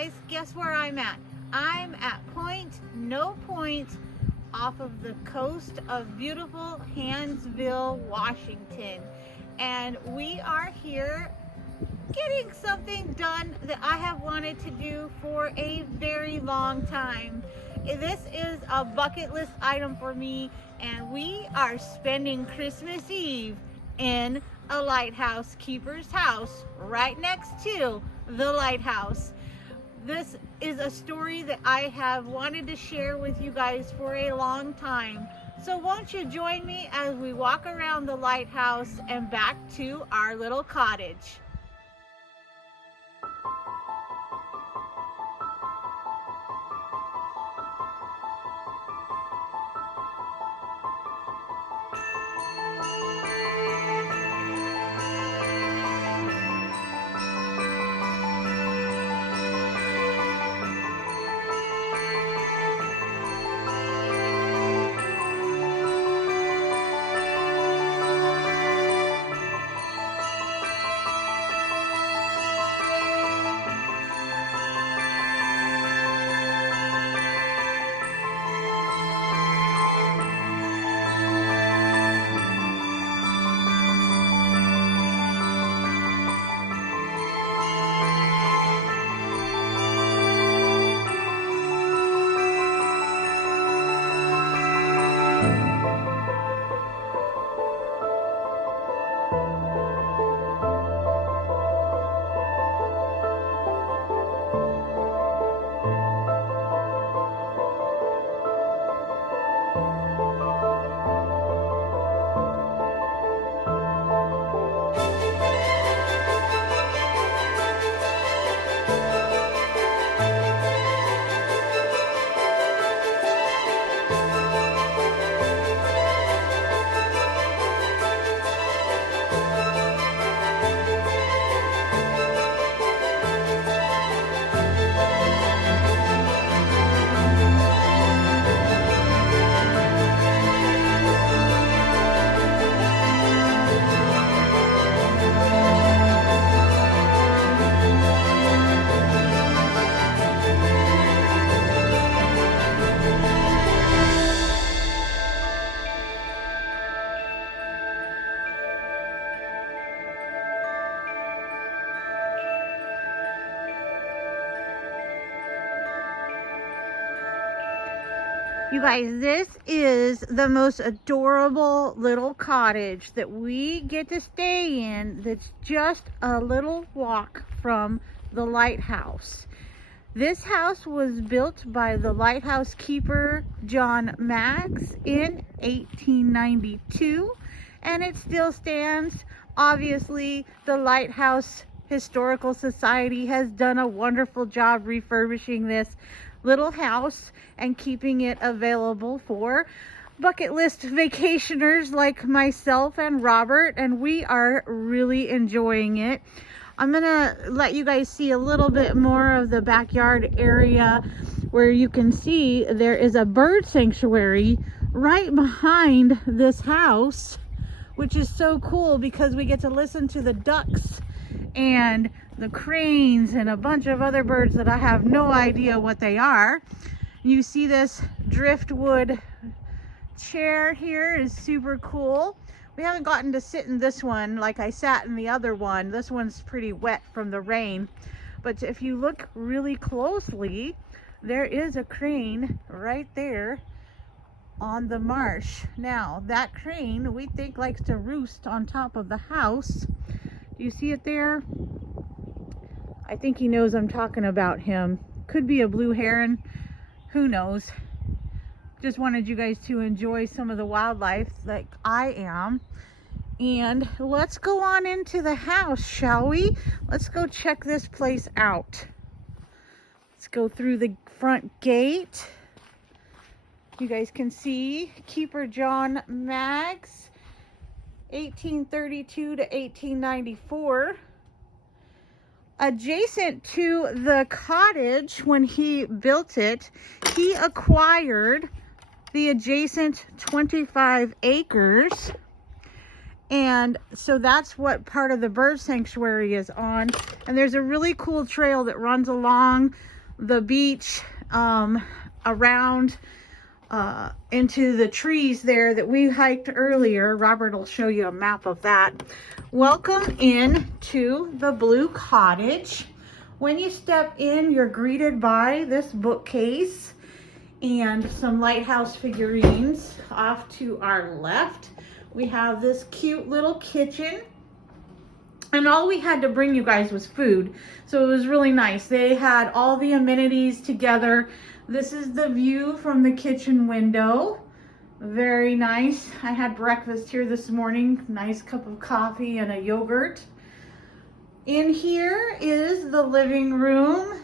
guys, guess where I'm at? I'm at Point No Point off of the coast of beautiful Hansville, Washington. And we are here getting something done that I have wanted to do for a very long time. This is a bucket list item for me, and we are spending Christmas Eve in a lighthouse keeper's house right next to the lighthouse. This is a story that I have wanted to share with you guys for a long time. So won't you join me as we walk around the lighthouse and back to our little cottage. You guys, this is the most adorable little cottage that we get to stay in that's just a little walk from the lighthouse. This house was built by the lighthouse keeper John Maggs in 1892, and it still stands. Obviously, the Lighthouse Historical Society has done a wonderful job refurbishing this little house and keeping it available for bucket list vacationers like myself and Robert, and we are really enjoying it. I'm gonna let you guys see a little bit more of the backyard area where you can see there is a bird sanctuary right behind this house, which is so cool because we get to listen to the ducks and the cranes and a bunch of other birds that I have no idea what they are. You see this driftwood chair here is super cool. We haven't gotten to sit in this one like I sat in the other one. This one's pretty wet from the rain. But if you look really closely, there is a crane right there on the marsh. Now, that crane we think likes to roost on top of the house. Do you see it there? I think he knows I'm talking about him. Could be a blue heron. Who knows? Just wanted you guys to enjoy some of the wildlife like I am. And let's go on into the house, shall we? Let's go check this place out. Let's go through the front gate. You guys can see Keeper John Maggs, 1832 to 1894. Adjacent to the cottage, when he built it, he acquired the adjacent 25 acres And so that's what part of the bird sanctuary is on. And there's a really cool trail that runs along the beach, around into the trees there that we hiked earlier. Robert will show you a map of that. Welcome in to the Blue Cottage. When you step in, you're greeted by this bookcase and some lighthouse figurines. Off to our left, we have this cute little kitchen. And all we had to bring you guys was food. So it was really nice. They had all the amenities together. This is the view from the kitchen window. Very nice. I had breakfast here this morning. Nice cup of coffee and a yogurt. In here is the living room.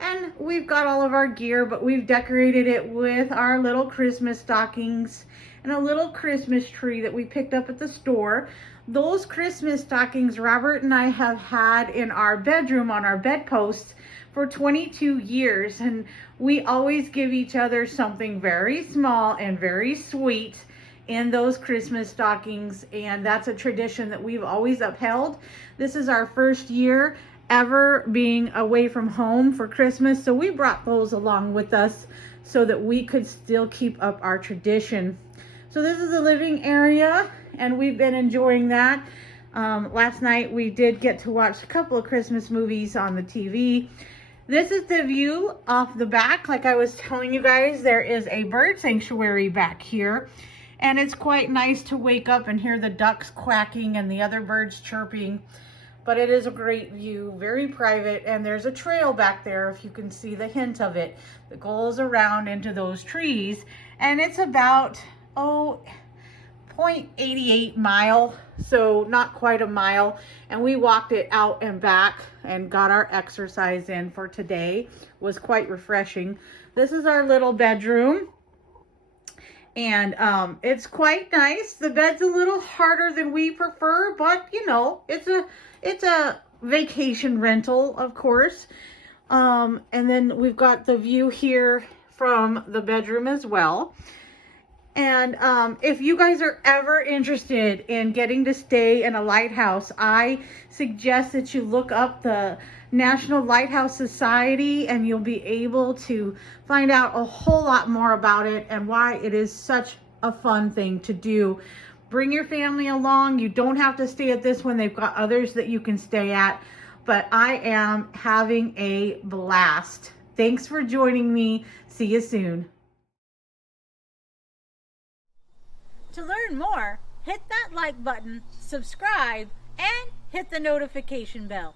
And we've got all of our gear, but we've decorated it with our little Christmas stockings and a little Christmas tree that we picked up at the store. Those Christmas stockings Robert and I have had in our bedroom on our bedposts for 22 years, and we always give each other something very small and very sweet in those Christmas stockings, and that's a tradition that we've always upheld. This is our first year ever being away from home for Christmas, so we brought those along with us so that we could still keep up our tradition. So this is the living area, and we've been enjoying that. Last night we did get to watch a couple of Christmas movies on the TV. This is the view off the back. Like I was telling you guys, there is a bird sanctuary back here, and it's quite nice to wake up and hear the ducks quacking and the other birds chirping. But it is a great view, very private, and there's a trail back there if you can see the hint of it that goes around into those trees, and it's about 0.88 mile, so not quite a mile, and we walked it out and back and got our exercise in for today. It was quite refreshing. This is our little bedroom, and it's quite nice. The bed's a little harder than we prefer, but you know, it's a vacation rental, of course. And then we've got the view here from the bedroom as well. And if you guys are ever interested in getting to stay in a lighthouse, I suggest that you look up the National Lighthouse Society, and you'll be able to find out a whole lot more about it and why it is such a fun thing to do. Bring your family along. You don't have to stay at this one. They've got others that you can stay at. But I am having a blast. Thanks for joining me. See you soon. To learn more, hit that like button, subscribe, and hit the notification bell.